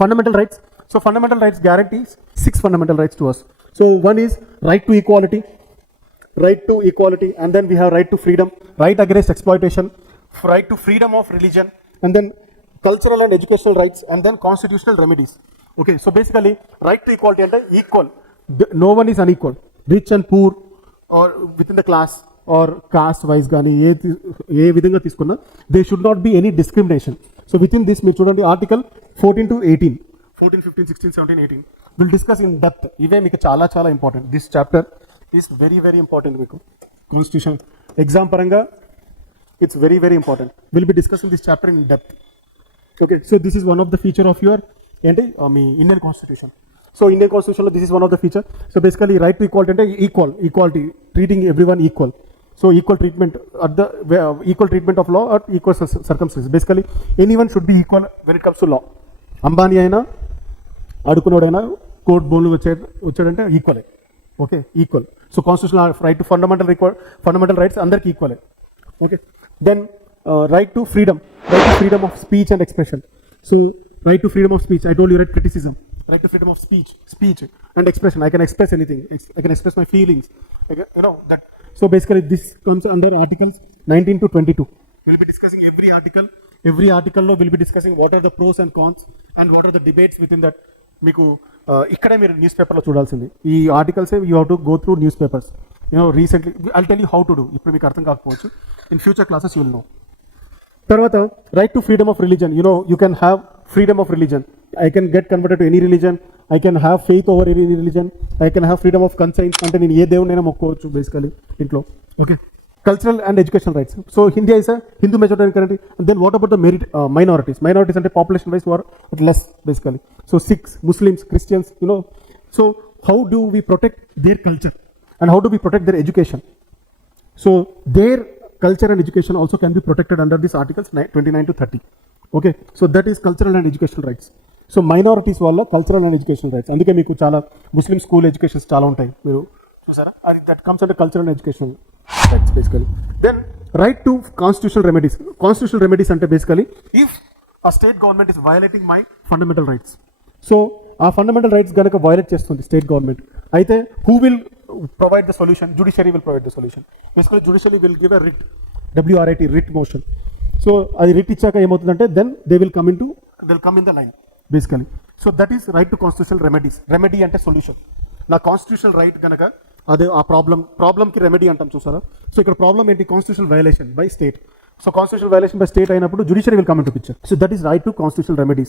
Fundamental rights. So fundamental rights guarantees 6 fundamental rights to us. So one is right to equality, and then we have right to freedom, right against exploitation, right to freedom of religion, and then cultural and educational rights, and then constitutional remedies. Okay, so basically right to equality and equal. No one is unequal. Rich and poor, or within the class, or caste wise గానీ ఏ విధంగా తీసుకున్నా they should not be any discrimination. So with in this మీరు చూడండి ఆర్టికల్ 14 to 18, 14, 15, 16, 17, 18 will discuss in depth. ఇవే మీకు చాలా చాలా important. This chapter is very very important. మీకు కాన్స్టిట్యూషన్ ఎగ్జామ్ పరంగా it's very very important. Will be discussing this chapter in depth. Okay, so this is one of the feature of your ఏంటి మీ Indian constitution. So Indian కాన్స్టిట్యూషన్లో this is one of the feature. So basically right to equality అంటే equality, treating every one equal. So equal treatment of law at equal circumstances. Basically anyone should be equal when it comes to law. Ambani అయినా అడుకునోడైనా court బోన్లు వచ్చాడంటే ఈక్వలే. Okay, equal. So constitutional right to fundamental rights అందరికి ఈక్వలే. Okay, then right to freedom of speech and expression. So right to freedom of speech, I told you right criticism, right to freedom of speech and expression. I can express anything. I can express my feelings. That. So basically this comes under articles 19 to 22. We'll be discussing every article lo we'll be discussing what are the pros and cons and what are the debates within that. Meeku ikkade meer newspaper lo chudalsindi ee articles you have to go through newspapers. Recently I'll tell you how to do. Ippudu meeku artham kaakapochu. In future classes you will know. Tarvata right to freedom of religion. You can have freedom of religion. I can get converted to any religion. I can have faith over any religion. I can have freedom of conscience. అంటే నేను ఏ దేవుడినైనా మొక్కోవచ్చు basically ఇంట్లో. Okay, cultural and educational rights. So India is Hindu majority country. Then what about the minorities అంటే population wise are less basically. So Sikhs, Muslims, Christians, so how do we protect their culture and how do we protect their education. So their culture and education also can be protected under these articles 29 to 30. Okay, so that is cultural and educational rights. So minorities వల్ల cultural and educational rights. అందుకే మీకు చాలా ముస్లిం school educations చాలా ఉంటాయి, మీరు చూసారా? అది that comes under cultural and educational rights basically. Then right to constitutional remedies అంటే బేసికలీ ఇఫ్ ఆ state government is violating my fundamental rights. So ఆ ఫండమెంటల్ రైట్స్ కనుక వయలేట్ చేస్తుంది స్టేట్ గవర్నమెంట్, అయితే who will provide the solution? Judiciary will provide the solution. Basically judiciary will give a writ, writ motion. So adi writ ichaka emouthundante then they'll come in the line basically. So that is right to constitutional remedies. Remedy ante solution. Na constitutional right ganaka ade aa problem ki remedy antam chusara. So ikkada problem enti constitutional violation by state. So constitutional violation by state ayinappudu judiciary will come into picture. So that is right to constitutional remedies.